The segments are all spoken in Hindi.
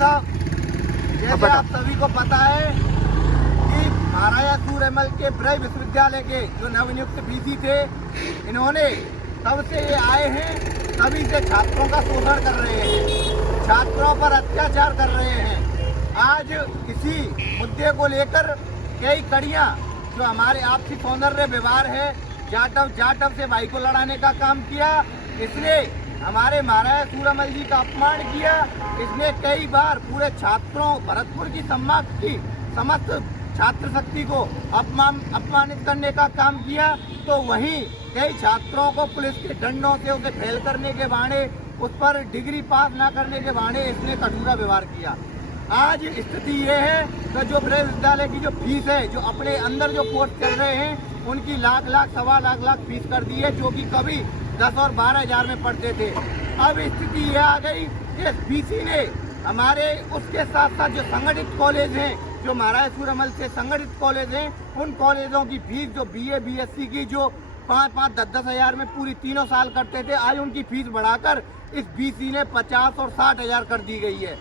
जैसे आप सभी को पता है कि महाराजा सूरजमल के ब्रज विश्वविद्यालय के जो नवनियुक्त वीसी थे, इन्होंने तब से ये आए हैं, तभी से छात्रों का शोषण कर रहे हैं, छात्रों पर अत्याचार कर रहे हैं। आज इसी मुद्दे को लेकर कई कड़ियां जो हमारे आपसी सौंदर्य व्यवहार है, जाटव से भाई को लड़ाने का काम किया, इसने हमारे महाराजा सूरजमल जी का अपमान किया। इसने कई बार पूरे छात्रों भरतपुर की समस्त छात्र शक्ति को अपमानित करने का काम किया। तो वहीं कई छात्रों को पुलिस के डंडों से उसे फेल करने के बहाने, उस पर डिग्री पास ना करने के बहाने इसने कठोर व्यवहार किया। आज स्थिति ये है कि जो ब्रज विद्यालय की जो फीस है, जो अपने अंदर जो कोर्स चल रहे हैं, उनकी लाख सवा लाख फीस कर दी है, जो कि कभी 10 और 12 हजार में पढ़ते थे। अब स्थिति ये आ गई कि बीसी ने हमारे उसके साथ साथ जो संगठित कॉलेज हैं, जो महाराजा सूरजमल से संगठित कॉलेज हैं, उन कॉलेजों की फीस जो BA BSc की जो 5-5 10 हजार में पूरी तीनों साल करते थे, आज उनकी फीस बढ़ाकर इस बीसी ने 50 और 60 हजार कर दी गई है।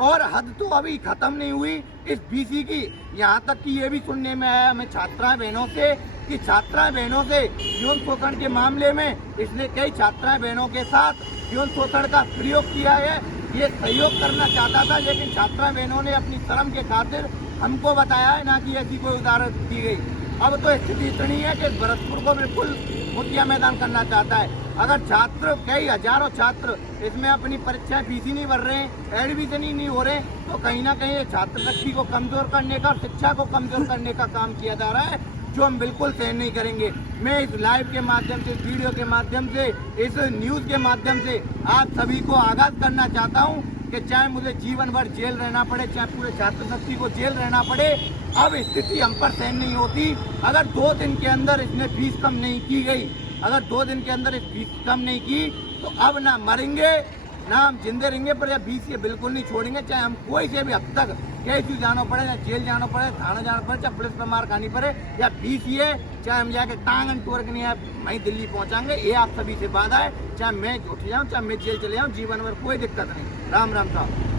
और हद तो अभी खत्म नहीं हुई इस बीसी की। यहाँ तक कि ये भी सुनने में आया हमें छात्राएं बहनों से कि छात्राएं बहनों से यौन शोषण के मामले में इसने कई छात्राएं बहनों के साथ यौन शोषण का प्रयोग किया है। ये सहयोग करना चाहता था, लेकिन छात्राएं बहनों ने अपनी शर्म के खातिर हमको बताया है, ना कि ऐसी कोई उदाहरण दी गई। अब तो स्थिति इतनी है कि भरतपुर को बिल्कुल मुखिया मैदान करना चाहता है। अगर छात्र, कई हजारों छात्र इसमें अपनी परीक्षाएं फीस ही नहीं भर रहे हैं, एडमिशन ही नहीं हो रहे, तो कहीं ना कहीं ये छात्र शक्ति को कमजोर करने का, शिक्षा को कमजोर करने का काम किया जा रहा है, जो हम बिल्कुल सहन नहीं करेंगे। मैं इस लाइव के माध्यम से, इस वीडियो के माध्यम से, इस न्यूज़ के माध्यम से आप सभी को आगाज करना चाहता हूँ कि चाहे मुझे जीवन भर जेल रहना पड़े, चाहे पूरे छात्र शक्ति को जेल रहना पड़े, अब स्थिति हम पर सहन नहीं होती। अगर 2 दिन के अंदर इसने फीस कम नहीं की गई, अगर 2 दिन के अंदर इस फीस कम नहीं की, तो अब ना मरेंगे ना हम जिंदे रहेंगे, पर यह BC बिल्कुल नहीं छोड़ेंगे। चाहे हम कोई से भी हद तक कैसे जाना पड़े, या जेल जाना पड़े, थाना जाना पड़े, चाहे पुलिस पर मार खानी पड़े, या BC है, चाहे हम जाके टांगन टोरक नहीं है, वहीं दिल्ली पहुंचाएंगे। ये आप सभी से वादा है। चाहे मैं उठ जाऊँ, चाहे मैं जेल चले जाऊँ, जीवन भर कोई दिक्कत नहीं। राम राम साहब।